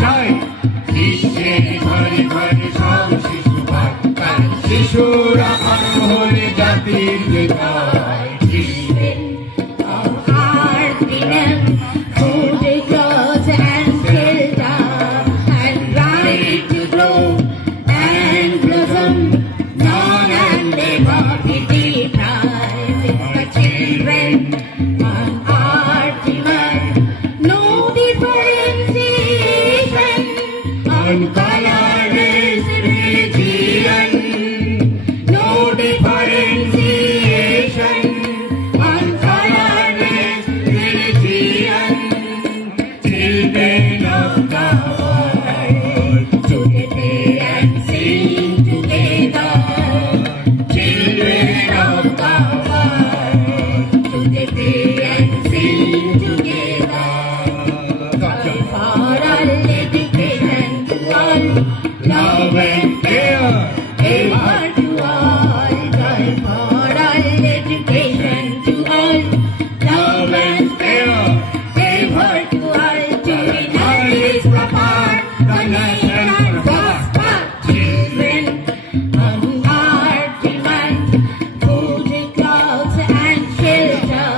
চাই বিশ্বের ঘরে ঘরে সব শিশু পায় কারণ শিশুরা বড় হলে জাতির বিজয় Love and care, give her to all, joy for all, education to all. Love and care, give her to all, to unite is the part, the nation prosper. Children on our demand, food, clothes and shelter,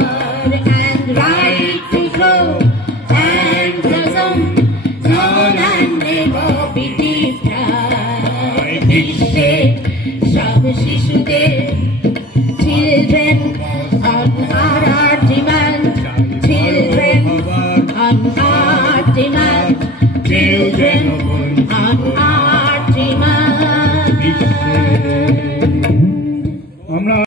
and right to grow and blossom, none and never be deprived. বিশ্বে সব শিশুদের